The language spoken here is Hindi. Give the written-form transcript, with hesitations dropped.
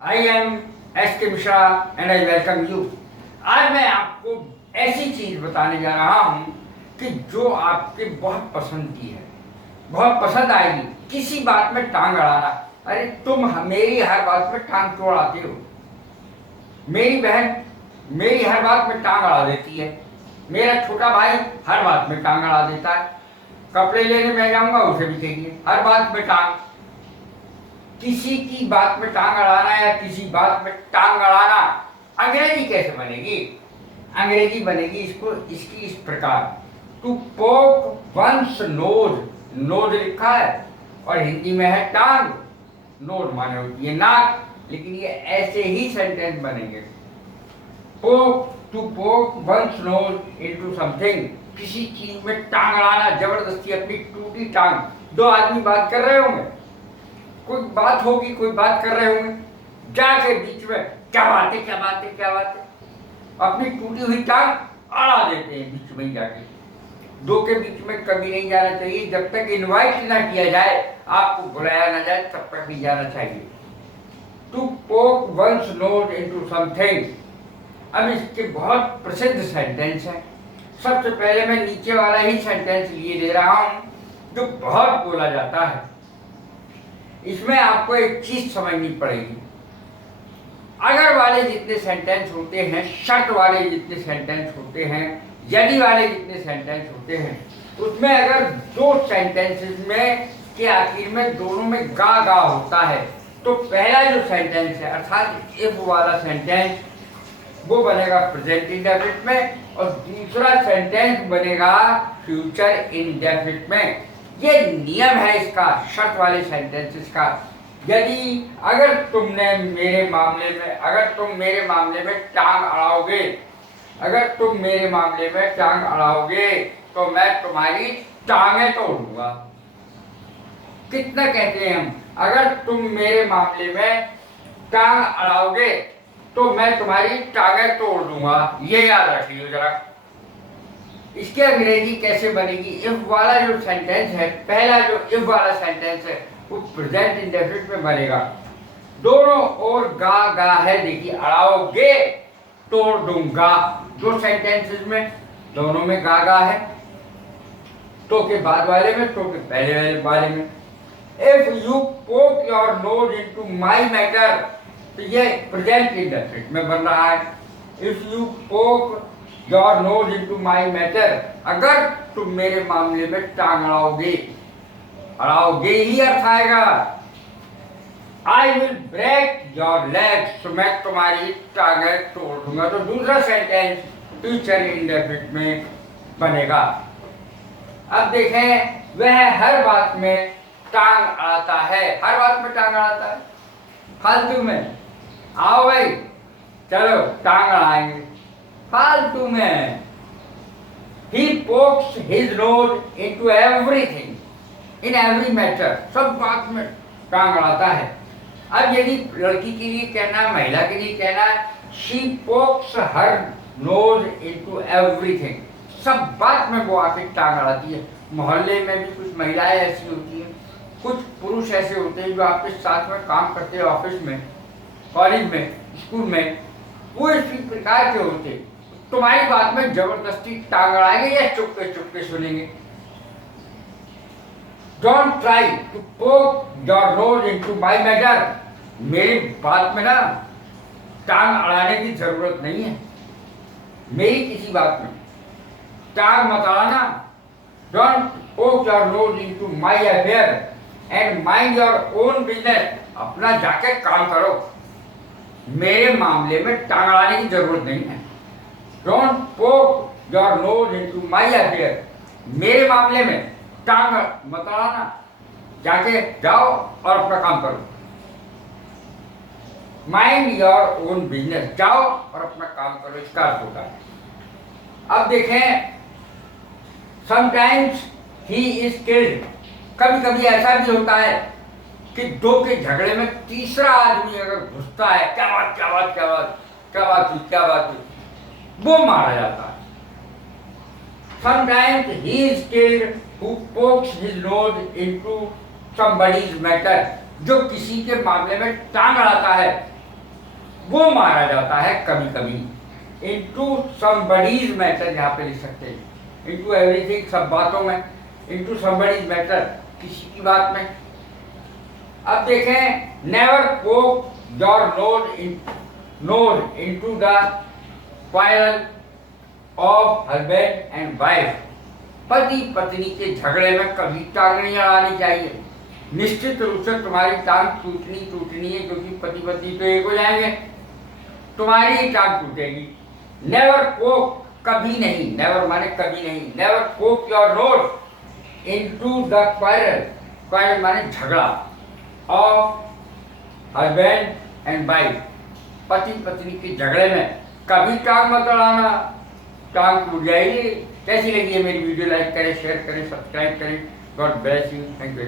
आई एम एस के Mishra and I welcome you. आज मैं आपको ऐसी चीज बताने जा रहा हूं कि जो आपके बहुत पसंद की है, बहुत पसंद आएगी। किसी बात में टांग अड़ाना। अरे तुम मेरी हर बात में टांग क्यों अड़ाते हो? मेरी बहन मेरी हर बात में टांग अड़ा देती है। मेरा छोटा भाई हर बात में टांग अड़ा देता है। कपड़े लेने मैं जाऊंगा उसे भी कहिए हर बात में टांग। किसी की बात में टांग अड़ाना या किसी बात में टांग अड़ाना अंग्रेजी कैसे बनेगी? अंग्रेजी बनेगी इसकी इस प्रकार, to poke once knows. Knows लिखा है और हिंदी में है टांग। नोज माने होती है नाक, लेकिन ये ऐसे ही सेंटेंस बनेंगे। पोक, to poke once knows into something. किसी चीज में टांग अड़ाना, जबरदस्ती अपनी टूटी टांग। दो आदमी बात कर रहे होंगे, कोई बात होगी, कोई बात कर रहे होंगे, जाके बीच में क्या बात है, क्या बात है, क्या बात है, अपनी टूटी हुई टांग अड़ा देते हैं बीच में जाके। दो के बीच में कभी नहीं जाना चाहिए। जब तक इनवाइट ना किया जाए, आपको बुलाया ना जाए, तब तक नहीं जाना चाहिए। To poke once knows into something. अब इसके बहुत प्रसिद्ध सेंटेंस हैं। सबसे पहले मैं नीचे वाला ही सेंटेंस लिए दे रहा हूं जो बहुत बोला जाता है। इसमें आपको एक चीज समझनी पड़ेगी। अगर वाले जितने सेंटेंस होते हैं, शर्त वाले जितने सेंटेंस होते हैं, यदि वाले जितने सेंटेंस होते हैं, उसमें अगर दो सेंटेंसेस में के आखिर में दोनों में गा गा होता है, तो पहला जो सेंटेंस है अर्थात इफ वाला सेंटेंस, वो बनेगा प्रेजेंट इंडेफिनिट में और दूसरा सेंटेंस बनेगा फ्यूचर इंडेफिनिट में। ये नियम है इसका, शर्त वाले सेंटेंसेस का। यदि अगर तुम मेरे मामले में टांग अड़ाओगे, तो मैं तुम्हारी टांगें तोड़ दूंगा। कितना कहते हैं हम, अगर तुम मेरे मामले में टांग अड़ाओगे तो मैं तुम्हारी टांगें तोड़ दूंगा। ये याद रखिए जरा। इसकी अंग्रेजी कैसे बनेगी? इफ वाला जो सेंटेंस है, पहला जो इफ वाला सेंटेंस है, वो प्रेजेंट इंडेफिनिट में बनेगा। दोनों ओर गा गा है, देखिए, अड़ाओगे तोड़ दूंगा। दो सेंटेंसेस में दोनों में गा गा है, तो के बाद वाले में, तो के पहले वाले में। इफ यू पोक your nose into my matter, तो ये प्रेजेंट इंडेफिनिट में बन रहा है। इफ यू पोक your nose into my matter, अगर तुम मेरे मामले में टांग अड़ाओगे ही अर्थ आएगा। I will break your legs, तो मैं तुम्हारी टांगें तोड़ दूंगा। तो दूसरा सेंटेंस फ्यूचर इंडेफिनिट में बनेगा। अब देखें, वह हर बात में टांग अड़ाता है, हर बात में टांग अड़ाता है। फालतू में आओ भाई चलो टांग अड़ाएंगे, फालतू में। He pokes his nose into everything, in every matter, सब बात में टांग अड़ाता है। अब यदि लड़की के लिए कहना है, महिला के लिए कहना है, she pokes her nose into everything, सब बात में वो आके टांग अड़ाती है। मोहल्ले में भी कुछ महिलाएं ऐसी होती हैं, कुछ पुरुष ऐसे होते हैं जो आपके साथ में काम करते हैं, ऑफिस में, कॉलेज में, स्कूल में, वो इसी प्रकार के होते हैं। तुम्हारी बात में जबरदस्ती टांग अड़ाएंगे या चुपके सुनेंगे। Don't try to poke your nose into my matter. मेरी बात में ना टांग अड़ाने की जरूरत नहीं है। मेरी किसी बात में टांग मत अड़ाना। Don't poke your nose into my affair and mind your own business. अपना जाके काम करो, मेरे मामले में टांग अड़ाने की जरूरत नहीं है। Don't poke your nose into my affair, मेरे मामले में टांग मत अड़ाना, जाके जाओ और अपना काम करो। Mind your own business, जाओ और अपना काम करो, इसका अर्थ होता है। अब देखें, sometimes he is killed, कभी कभी ऐसा भी होता है कि दो के झगड़े में तीसरा आदमी अगर घुसता है, क्या बात हुई, वो मारा जाता है। Sometimes he is killed who pokes his nose into somebody's matter, जो किसी के मामले में टांग अड़ाता है, वो मारा जाता है कभी कभी। इंटू समबडीज मैटर यहाँ पे लिख सकते हैं, इंटू एवरीथिंग सब बातों में, इंटू समबडीज मैटर किसी की बात में। अब देखें, नेवर पोक your nose into the quarrel of husband and wife. पति पत्नी के झगड़े में कभी टांग नहीं अड़ानी चाहिए। निश्चित रूप से तुम्हारी टांग टूटनी है, क्योंकि पति पत्नी तो एक हो जाएंगे, तुम्हारी ही टांग टूटेगी। नेवर पोक, कभी नहीं, नेवर माने कभी नहीं, नेवर पोक your nose into the quarrel, quarrel माने झगड़ा, ऑफ हस्बैंड एंड वाइफ, पति पत्नी के झगड़े में कभी टांग मत अड़ाना, टांग टूट जाएगी। कैसी लगी है मेरी वीडियो? लाइक करें, शेयर करें, सब्सक्राइब करें। God bless you, thank you.